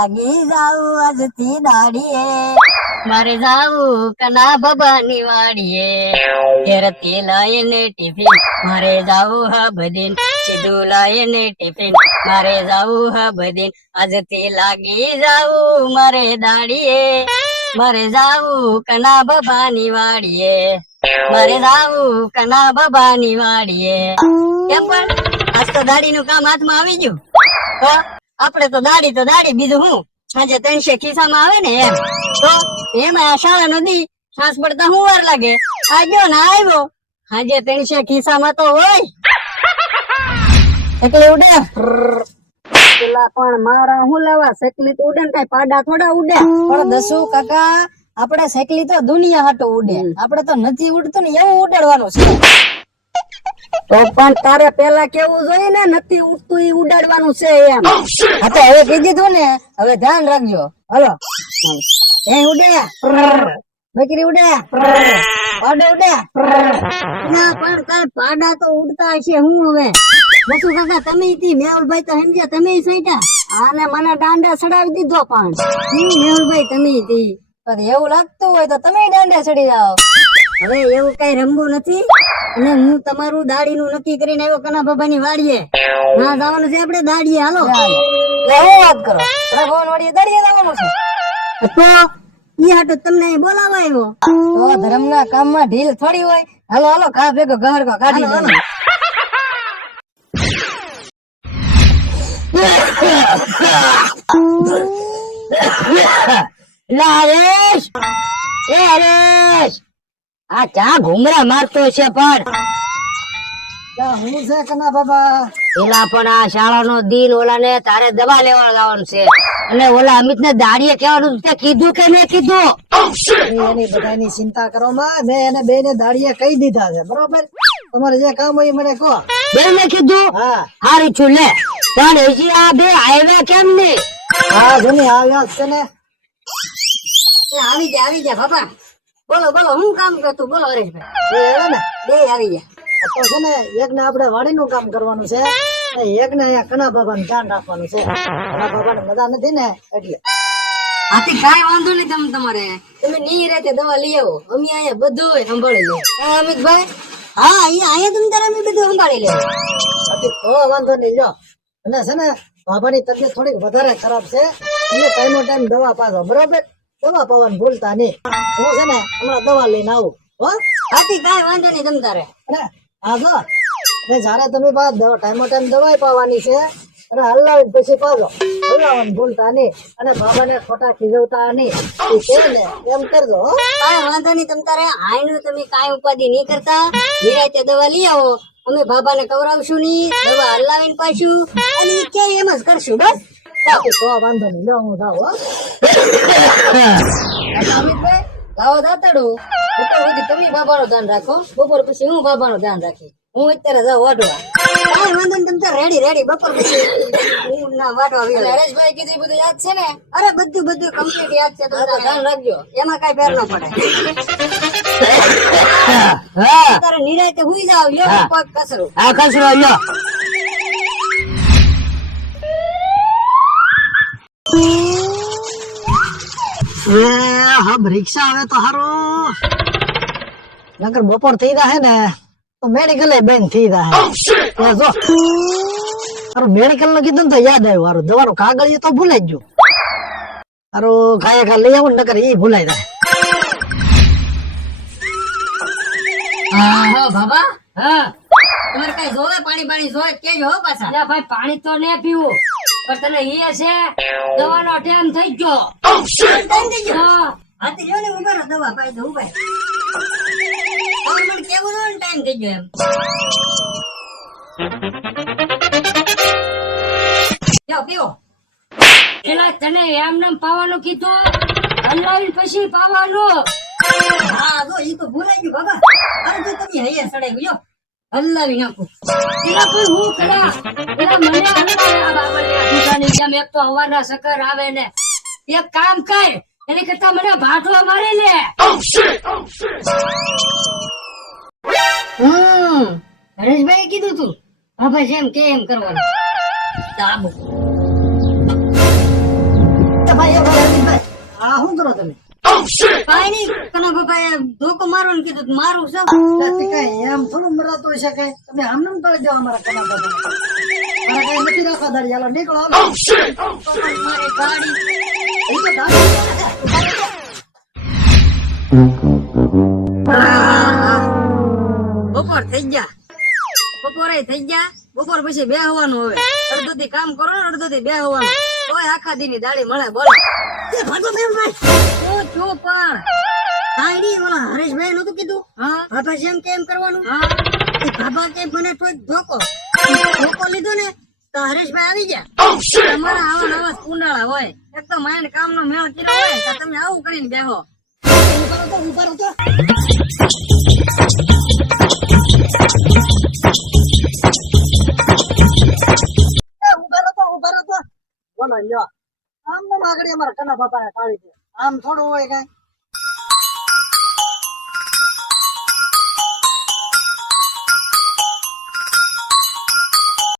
લાગી જાઉં આજથી દાડીએ. મારે જાવું કના બબાની વાડીએ. ઘેરથી લાઈને ટિફિન, મારે જાવું હા બધીન સીધું લાઈને ટિફિન, મારે જાવું હા બધીન આજથી લાગી જાઉં મારે દાડીએ. મારે જાવું કના બબાની વાડીએ. મારે જાવું કના બબાની વાડીએ. કેમ પણ? આજ તો દાડીનું કામ હાથમાં આવી ગયું. તો આપણે તો દાડી તો દાડી બીજું હું? સાંજે ત્રણસે ખિસ્સામાં આવે ને એમ. તો એમાં આ શાળા નદી શ્વાસ પડતા હું વાર લાગે? આ ગયો ને આવ્યો. સાંજે ત્રણસે ખિસ્સામાં તો હોય. એટલે ઉડે. પેલા પણ મારા હું લેવા? સેકલી તો ઉડે ને કઈ પાડા થોડા ઉડે. પણ દસુ કાકા આપણે સેકલી તો દુનિયા હાટો ઉડે. આપણે તો નથી ઉડતું ને એવું ઉડાડવાનું છે. તો પણ તારે પેલા કેવું જોઈએ ને નથી ઉડતું ઈ ઉડાડવાનું છે એમ. હા તો હવે કીધી તું ને હવે ધ્યાન રાખજો. હલો. એ ઉડે. બકરી ઉડે. પાડો ઉડે. ના પણ તાર પાડા તો ઉડતા હશે હું હવે? બસુ કાકા તમે તી મેહુલભાઈ તો સમજ્યા તમે સૈટા આને મને દાંડા ચડાવી દીધો પણ. હું મેહુલભાઈ તમે તી પણ એવું લાગતું હોય તો તમે દાંડા ચડી જાઓ. હવે એવું કઈ રમવું નથી? અને હું તમારું દાડીનું નક્કી કરીને આવ્યો કના બાબાની વાડીએ. ના જવાનું છે આપણે દાડીએ. હાલો. વાત કરો? આપણા વાડીએ દાડીએ જવાનું છે. તો ઈ હાટો તમને બોલાવા આવ્યો તો ધર્મના કામમાં ઢીલ થોડી હોય. હાલો હાલો કા ભેગો ગહર કો કાઢી હાલો, દઈએ. લા એ હરેશ! આ ચા ઘુમરા મારતો છે પણ. હું છે કના બાબા? પેલા પણ આ શાળાનો દિન ઓલા તારે દવા લેવા જવાનું છે. અને ઓલા અમિત ને દાડીએ કહેવાનું તે કીધું કે મેં કીધું? એની બધાની ચિંતા કરો માં મેં એને બે ને દાડીએ કહી દીધા છે બરોબર? તમારે જે કામ હોય મને કહો. બે મેં કીધું? હા. હારી છું લે. પણ હજી આ બે આવ્યા કેમ નહીં? હા આવ્યા છે ને. આવી જા આવી જા બોલો બોલો હું કામ કરતું? બોલો હરેશભાઈ. એ ને બે આવી ગયા. તો છે ને એક ને આપણે વાડીનું કામ કરવાનું છે. એક ને અહીંયા કણા બાબાનું ધ્યાન રાખવાનું છે. કણા બાબાને મજા નથી ને એટલે. આથી કાંઈ વાંધો નહીં તમે તમારે. તમે ની રાતે દવા લઈ આવો. અમે અહીંયા બધું સંભાળી લે અમિતભાઈ? હા અહીંયા અહીંયા તમે તારે અમે બધું સંભાળી લે બાકી તો વાંધો નહીં જો અને છે ને બાબાની તબિયત થોડીક વધારે ખરાબ છે. એટલે ટાઈમો ટાઈમ દવા પાછો બરોબર? દવા પવન ભૂલતા નહીં. હું છે ને હમણાં દવા લઈને આવું. હો? હાથી કાંઈ વાંધો નહીં તમ તારે. અને હા જો અને જ્યારે તમે બા દવા ટાઈમો ટાઈમ દવાઈ પાવાની છે અને હલાવીને પછી પાછો હલાવવાનું ભૂલતા નહીં અને બાબાને ખોટા ખીજવતા નહીં. ઈ છે ને એમ કરજો હો. કાંઈ વાંધો નહીં તમ તારે. આઈનું તમે કાંઈ ઉપાધિ નહીં કરતા. નિરાતે દવા લઈ આવો. અમે બાબાને કવરાવશું નહીં. દવા હલાવીને પાછું. અને ક્યાંય એમ જ કરશું બસ. બાકી તો વાંધો નહીં. લો હું જાઉં હો. અમિતભાઈ દાતાડું બપોર સુધી તમે બાબાનું ધ્યાન રાખો બપોર પછી હું બાબાનું ધ્યાન રાખી હું અત્યારે જાઉં વાટવા કાંઈ વાંધો નહીં તમે રેડી રેડી બપોર પછી હું ના વાટવા આવી હરેશભાઈ કીધું બધું યાદ છે ને અરે બધું બધું કમ્પ્લીટ યાદ છે તમે ધ્યાન રાખજો એમાં કાંઈ ફેર ન પડે તારે નિરાયતે હુઈ જાવ લ્યો પગ કસરો આ કચરો લ્યો. એ હબ રિક્ષા આવે તો હારું. નકર બપોર થઈ જાહે ને તો મેડિકલ બેન થઈ જાય જો અરે મેડિકલનું કીધું ને તો યાદ આવ્યું. હારું દવાનું કાગળ તો ભૂલાઈ જ ગયું. હારું ખાયા ખા લઈ આવું નકર ઈ ભૂલાઈ જાય હા બાબા. હા. તમારે કઈ જોવે? પાણી પાણી જોવે? કેજો હો પાછા. ભાઈ પાણી તો ને પીવું. પણ તને ઈ છે દવાનો ટાઈમ થઈ ગયો. થઈ ગયો. હા. હાથી ને ઊભા રહો દવા પાઈ દઉં ભાઈ મને કેવું ને ટાઈમ થઈ ગયો એમ. પીવો. પેલા તને એમ નેમ પાવાનું કીધું હલાવી પછી પાવાનું. હા જો ઈ તો ભૂલાઈ ગયું બાબા. અરે જો તમે હૈયા સડાઈ ગયો હલાવી નાખું કોઈ હું કડા પેલા મને આ જેમ એક તો હવારના સકર આવે ને. એક કામ કર. એની કરતા મને ભાટો મારી લે. હમ. હરેશભાઈ કીધું તું. બાબા જેમ કે એમ કરવાનું. દાબો શું કરો તમે? કાંઈ નહીં કના બાપાએ ધોકો મારવાનું કીધું મારું છે. કઈ એમ થોડું મરાતું હશે કઈ. તમે આમને કરી દો અમારા કના મારા કઈ નથી રાખવા દાડી. હાલો નીકળો હાલો તો પણ મારી ગાડી. એ તો ગાડી બપોર થઈ ગયા. બપોરે થઈ ગયા. બપોર પછી બે હોવાનું હવે. અડધો થી કામ કરો ને અડધો થી બે હોવાનું. આખા દી ની દાડી મળે બોલો. એ ભાઈ. શું પણ? કાંઈ ઓલા હરેશભાઈ નતું કીધું? હા. જેમ કેમ કરવાનું. હા. એ બાબા કે મને તો ધોકો. ધોકો લીધો ને તો હરેશભાઈ આવી ગયા. તમારા આવા નવા કુંડાળા હોય. એક તો માઇન્ડ કામ નો મેળ કર્યો હોય તો તમે આવું કરીને બેહો. તો ઊભા તો ઊભા રહો તો ઊભા રહો તો. બોલો લ્યો. આમ ના આગળ અમારા કના બાપા ને ટાળી દે. આમ થોડું હોય કઈ.